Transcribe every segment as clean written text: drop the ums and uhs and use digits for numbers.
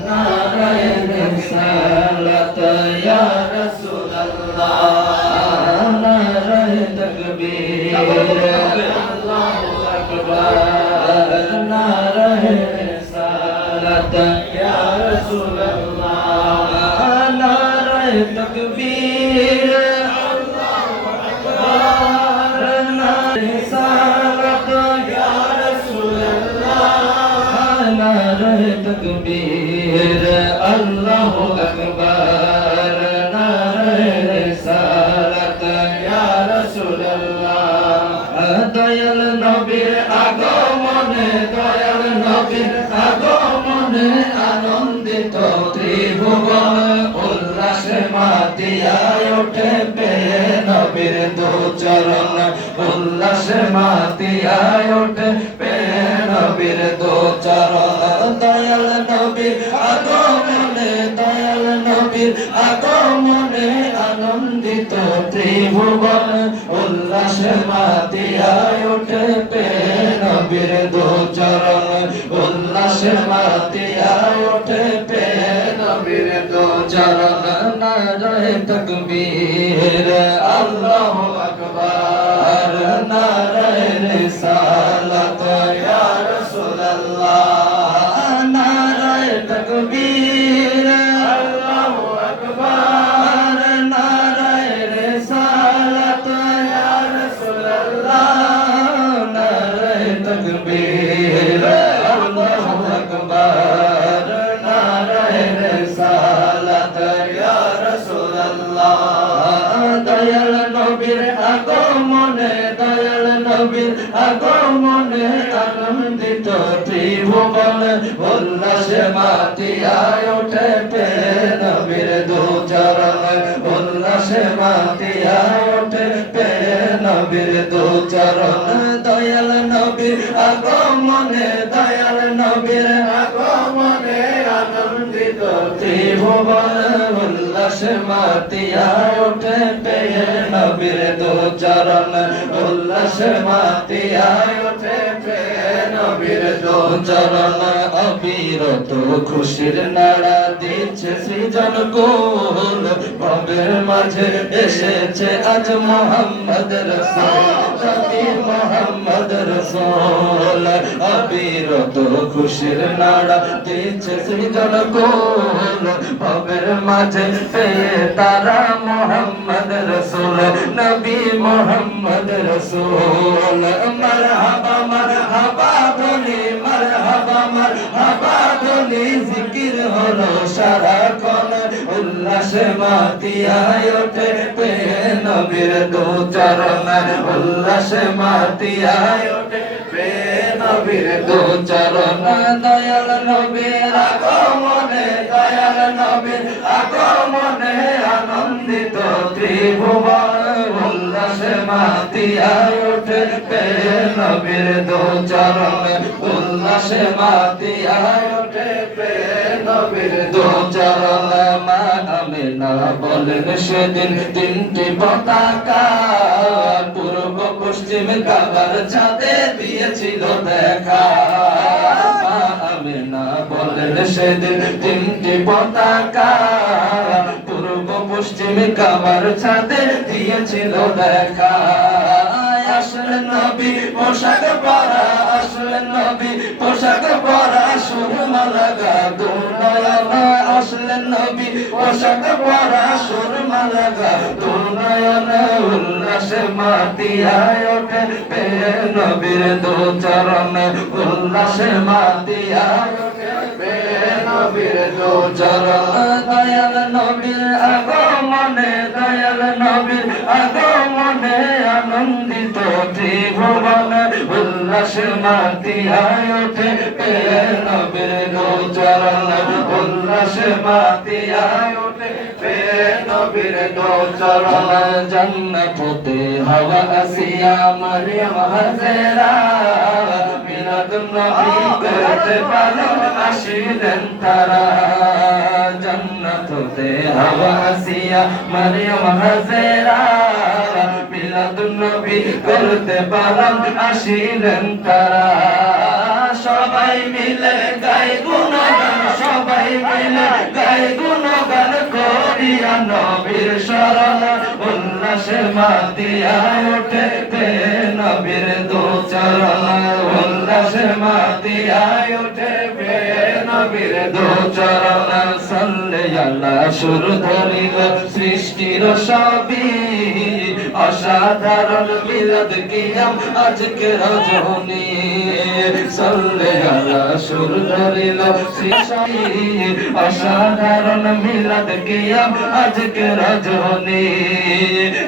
নারায়ণ সালাত ইয়া রাসূলুল্লাহ নারায়ণ তাকবীর আল্লাহু আকবার নারায়ণ সালাত ইয়া রাসূলুল্লাহ নারায়ণ তাকবীর আল্লাহু আকবার নারায়ণ সালাত ইয়া রাসূলুল্লাহ নারায়ণ তাকবীর আল্লাহু আকবার নারায়ণ সালাত ইয়া রাসূলুল্লাহ দয়াল নবীর আগমনে দয়াল নবীর আগমনে আনন্দিত ত্রিভুবন উল্লাসে মাতিয়ায় ওঠে পেয়ে নবীর দু চরণ উল্লাসে মাতিয়ায় ওঠে পেয়ে নবীর দু চরণ দয়াল নবীর আগমনে দয়াল নবীর আগমনে আনন্দিত ত্রিভুবন উল্লাসে মাতিয়ায় ওঠে পেয়ে নবীর দু চরণ উল্লাসে মাতিয়ায় ওঠে পেয়ে নবীর দু চরণ নারায়ণ তাকবীর আল্লাহু আকবার নারায়ণ সালাত ইয়া রাসূলুল্লাহ নারায়ণ তাকবীর আল্লাহু আকবার নারায়ণ সালাত ইয়া রাসূলুল্লাহ নারায়ণ তাকবীর আল্লাহু আকবার নারায়ণ সালাত ইয়া রাসূলুল্লাহ দয়াল নবীর আগমনে দয়াল নবীর আগমনে আনন্দিত ত্রিভুবন উল্লাসে মাতিয়ায় ওঠে পেয়ে নবীর দু চরণ উল্লাসে মাতিয়ায় ওঠে পেয়ে নবীর দু চরণ দয়াল নবীর আগমনে দয়াল নবীর আগমনে আনন্দিত ত্রিভুবন উল্লাসে মাতিয়ায় ওঠে পেয়ে নবীর দু চরণ উল্লাসে মাতিয়ায় ওঠে পেয়ে নবীর দু চরণ অবিরত খুশির নাড়া দিচ্ছে সৃজন কুল ভবের মাঝে এসেছে আজ মোহাম্মদ রাসূল নবী মোহাম্মদ রাসূল অবিরত খুশির নাড়া দিচ্ছে সৃজন কুল ভবের মাঝে পেয়ে তারা মোহাম্মদ রাসূল নবী মোহাম্মদ রাসূল মারহাবা মারহাবা বলি মারহাবা মারহাবা বলি জিকির হলো সারাক্ষণ উল্লাসে মাতিয়ায় ওঠে পেয়ে নবীর দু চরণ উল্লাসে মাতিয়ায় ওঠে পেয়ে নবীর দু চরণ দয়াল নবীর আগমনে দয়াল নবীর আগমনে আনন্দিত ত্রিভুবন উল্লাসে মাতিয়ায় ওঠে পেয়ে নবীর দু চরণ উল্লাসে মাতিয়ায় ওঠে পেয়ে নবীর দু চরণ মা আমিনা বলেন সেদিন তিনটি পতাকা পূর্ব পশ্চিম কাবার ছাদে দিয়েছিল দেখা মা আমিনা বলেন সেদিন তিনটি পতাকা পূর্ব পশ্চিম কাবার ছাদে দিয়েছিল দেখা আসলেন নবী পোশাক পরা আসলেন নবী পোশাক পরা সুরমা লাগা দুনয়ন আসলেন নবী পোশাক পরা সুরমা লাগা দুনয়ন উল্লাসে মাতিয়ায় ওঠে পেয়ে নবীর দু চরণ উল্লাসে মাতিয়ায় ওঠে পেয়ে নবীর দু চরণ দয়াল নবীর আগমনে দয়াল নবীর আগমনে আনন্দিত ত্রিভুবন উল্লাসে মাতিয়ায় ওঠে পেয়ে নবীর দু চরণ উল্লাসে মাতিয়ায় ওঠে পেয়ে নবীর দু চরণ জান্নাত হতে হাওয়া আসিয়া মারিয়াম হাজেরা মিলাদুন নবী করতে পালন আসিলেন তারা জান্নাত হতে হাওয়া আসিয়া মারিয়াম হাজেরা মিলাদুন নবী করতে পালন আসিলেন তারা সবাই মিলে গাই গুণ গাই গুণগান করিয়া নবীর শরণ উল্লাসে মাতিয়া ওঠে নবীর দু চরণ উল্লাসে মাতিয়া ওঠে নবীর দু চরণ সাল্লে আল্লাহ সুর ধরিল সৃষ্টির সবই অসাধারণ মিলাদ কিয়াম আজকে রজনী সাল্লে আল্লাহ সুর ধরিল সৃষ্টি অসাধারণ মিলাদ কিয়াম আজকে রজনী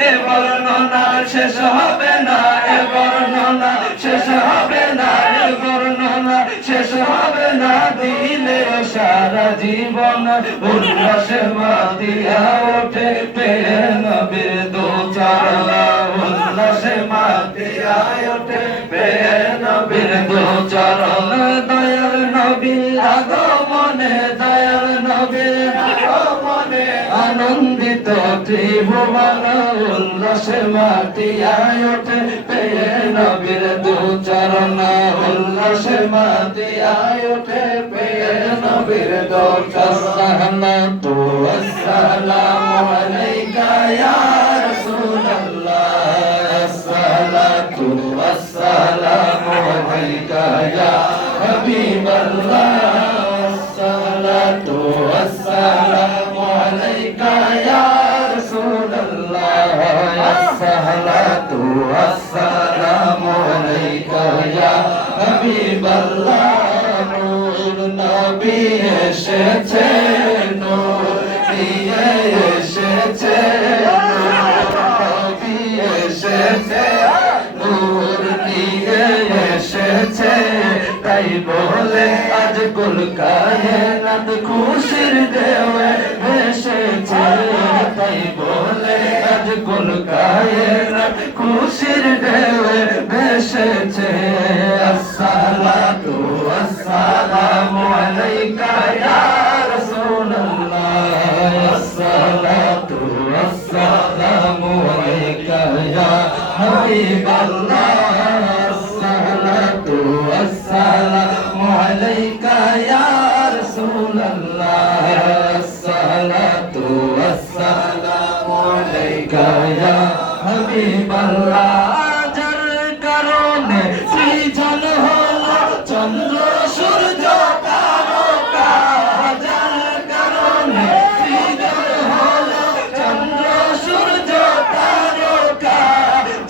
এ বর্ণনা শেষ হবে না এ বর্ণনা শেষ হবে না এ বর্ণনা শেষ হবে না দিলে সারা জীবন উল্লাসে মাতিয়া ওঠে পেয়ে নবীর দু চরণ উল্লাসে মাতিয়া ওঠে পেয়ে নবীর দু চরণ দয়াল নবীর আগমনে দয়াল নবীর আগমনে আনন্দিত ত্রিভুবন উল্লাসে মাতিয়া ওঠে পেয়ে নবীর দু চরণ উল্লাসে মাতিয়া ওঠে পেয়ে নবীর দু চরণ তো আসসালামু আলাইকা ইয়া রাসূলুল্লাহ আসসালাতু ওয়াসসালামু আলাইকা ইয়া হাবিবাল্লাহ আসসালাতু ওয়াসসালামু আলাইকা ইয়া রাসূলুল্লাহ আসসালাতু ওয়াসসালামু আলাইকা ইয়া হাবিবাল্লাহ নূর নবী এসেছে নূর নিয়ে এসেছে নবী এসেছে নূর নিয়ে এসেছে তাই বলে আজ কুল কায়নাত খুশির ঢেউয়ে ভেসেছে তাই বলে আজ কুল কায়নাত খুশির ঢেউয়ে ভেসেছে আসসালাতু ওয়াসসালামু আলাইকা ইয়া রাসূলুল্লাহ আসসালাতু ওয়াসসালামু আলাইকা ইয়া হাবিবাল্লাহ আসসালাতু ওয়াসসালামু আলাইকা ইয়া রাসূলুল্লাহ আসসালাতু ওয়াসসালামু আলাইকা ইয়া হাবিবাল্লাহ যার কারণে সৃজন হলো চন্দ্র সূর্য তারকা যার কারণে সৃজন হলো চন্দ্র সূর্য তারকা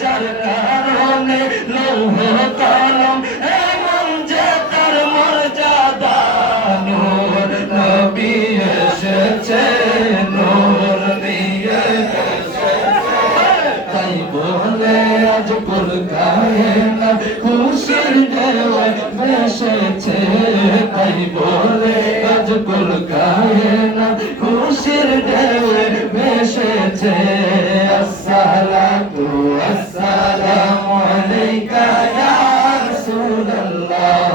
যার কারণে লৌহ কলম এমন যে তার মর্যাদা নূর নবী এসেছে নূর নিয়ে তাই বলে আজ কুল কায়নাত খুশির ঢেউয়ে ভেসেছে তাই বলে আজ কুল কায়নাত খুশির ঢেউয়ে ভেসেছে আসসালাতু ওয়াসসালামু আলাইকা ইয়া রাসূলুল্লাহ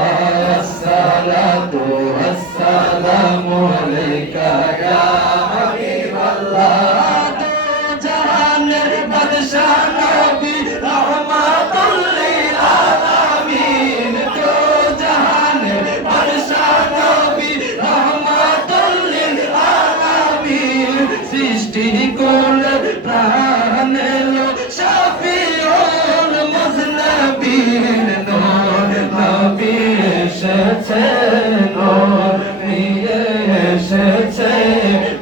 আসসালাতু ওয়াসসালামু আলাইকা ইয়া হাবিবাল্লাহ জাহানের বাদশা নবী রহমাতুল লিল আলামিন তো জাহানের বাদশা নবী রহমাতুল লিল আলামিন সৃষ্টি করলে প্রাণ এলো শাফিউল মুজনবিন নূর নবী এসেছে নূর নিয়ে এসেছে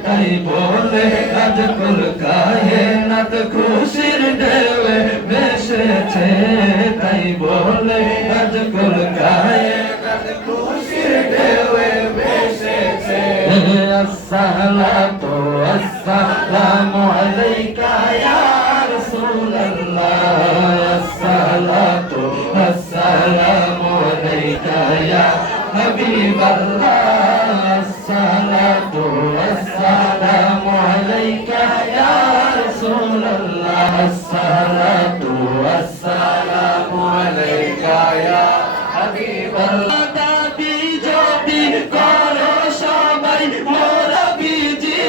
তাই বলে আজ কুল কায়নাত খুশির ঢেউয়ে ভেসেছে তাই বলে আজ কুল কায়নাত খুশির ঢেউয়ে ভেসেছে আসসালাতু ওয়াসসালামু আলাইকা ইয়া রাসূলুল্লাহ আসসালাতু ওয়াসসালামু আলাইকা ইয়া হাবিবাল্লাহ আসসালাতু ওয়াসসালামু আলাইকা ইয়া রাসূলুল্লাহ আসসালাতু ওয়াসসালামু আলাইকা ইয়া হাবিবাল্লাহ দাবি যদি করো সবাই মোরা busy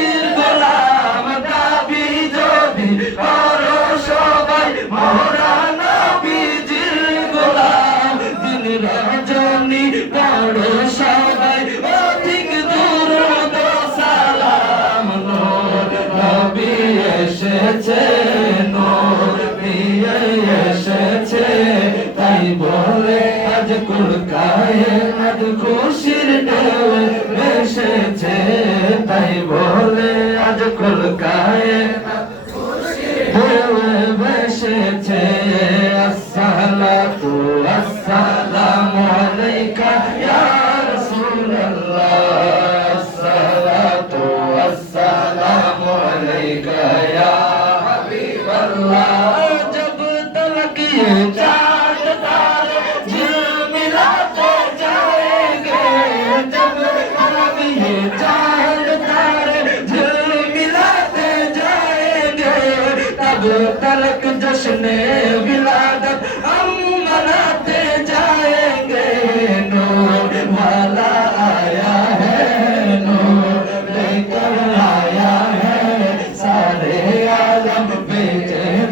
Allah, as-salatu was-salamu alayka ya Habiballah. जब तलक ये चाँद तारे झिलमिलाते जाएंगे, जब तलक ये चाँद तारे झिलमिलाते जाएंगे, तब तलक जश्न विलादत हम मनाते जाएंगे। नूर वाला आया है, नूर लेकर आया है, सारे आलम पे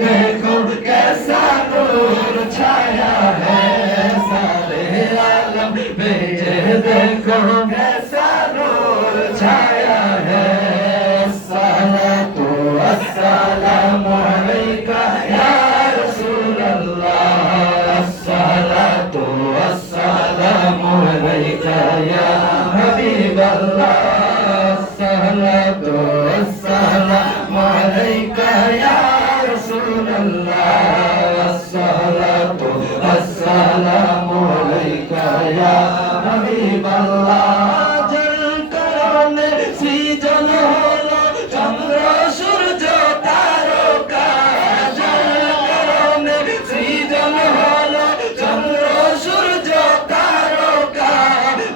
देखो कैसा नूर छाया है, सारे आलम पे देखो कैसा नूर छाया है। अस्सलातु वस्सलामु अलैका या रसूल अल्लाह, अस्सलातु वस्सलामु अलैका या हबीब अल्लाह, अस्सलातु वस्सलामु अलैका या रसूल अल्लाह, अस्सलातु वस्सलामु अलैका या हबीब अल्लाह। সৃজন হলো চন্দ্র সূর্য তারকা, যার কারণে সৃজন হলো চন্দ্র সূর্য তারকা,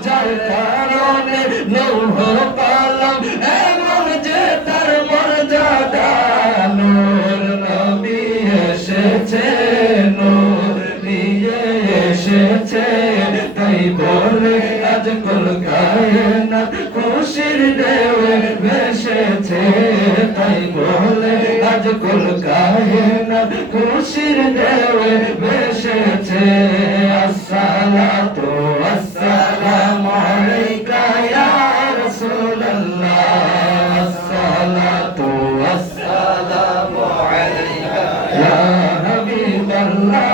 যার কারণে লৌহ কলম এমন যে তার মর্যাদা। নূর নবী এসেছে, নূর নিয়ে এসেছে, তাই বলে আজ কুল কায়নাত খুশির ঢেউয়ে ভেসেছে, তাই বলে আজ কুল কায়নাত খুশির ঢেউয়ে ভেসেছে। আসসালাতু ওয়াসসালামু আলাইকা ইয়া রাসূলুল্লাহ, আসসালাতু ওয়াসসালামু আলাইকা ইয়া হাবিবাল্লাহ,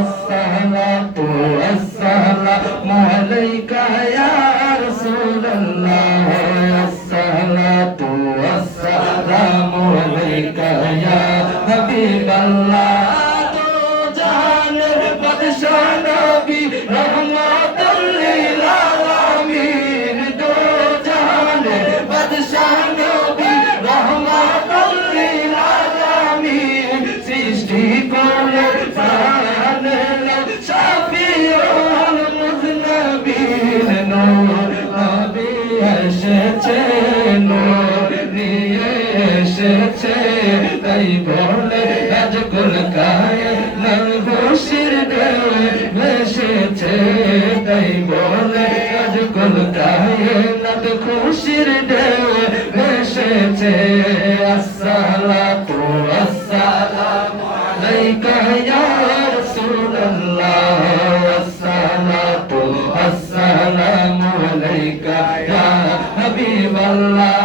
আসসালাতু ওয়াসসালামু আলাইকা ইয়া রাসূলুল্লাহ, আসসালাতু ওয়াসসালামু আলাইকা ইয়া হাবিবাল্লাহ। দো জাহানের বাদশা নবী রহমাতুল লিল আলামিন, দো জাহানের বাদশা নবী রহমাতুল লিল আলামিন, সৃষ্টি করে প্রাণের শাফিউল মুযনিবিন। নূর নবী এসেছে, নূর নিয়ে এসেছে, তাই বলে আজ কুল কায়নাত খুশির ঢেউয়ে ভেসেছে, তাই বলে আজ কুল কায়নাত খুশির ঢেউয়ে ভেসেছে। আসসালাতু ওয়াসসালামু আলাইকা ইয়া রাসূলুল্লাহ, আসসালাতু ওয়াসসালামু আলাইকা ইয়া হাবিবাল্লাহ।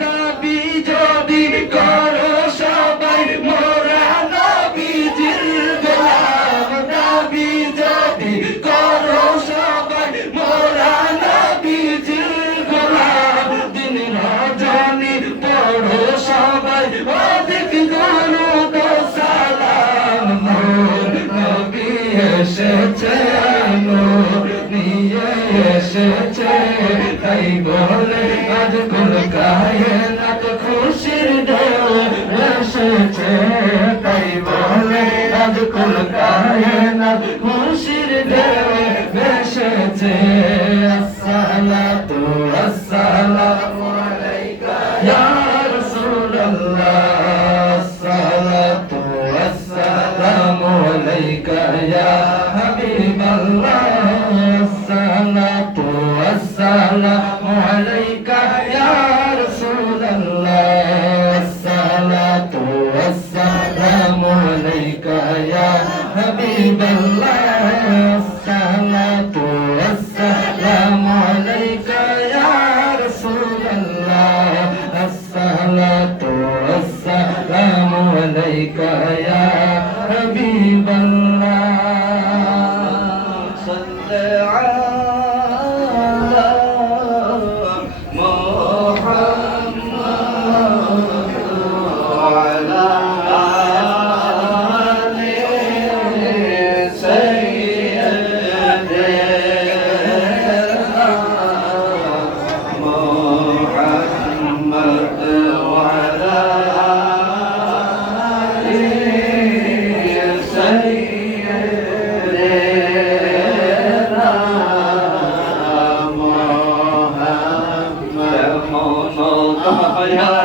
দাবি যদি করো সবাই মোরা নবীজির গোলাম, দাবি যদি করো সবাই মোরা নবীজির গোলাম, দিন রজনী পড়ো সবাই অধিক দরুদ ও সালাম। নূর নবী এসেছে, নূর নিয়ে এসেছে, তাই বলে আজ কুল কায়নাত খুশির ঢেউয়ে ভেসেছে, তাই বলে আজ কুল কায়নাত খুশির ঢেউয়ে ভেসেছে। আসসালাতু ওয়াসসালামু আলাইকা ইয়া রাসূলুল্লাহ, আসসালাতু ওয়াসসালামু আলাইকা ইয়া হাবিবাল্লাহ, আসসালাতু ওয়াসসালামু আলাইকা ইয়া রাসূলুল্লাহ, আসসালাতু ওয়াসসালামু আলাইকা ইয়া হাবিবাল্লাহ, আসসালাতু ওয়াসসালামু আলাইকা ইয়া রাসূলুল্লাহ, আসসালাতু ওয়াসসালামু আলাইকা ইয়া হাবিবাল্লাহ। সাল্লি আলা या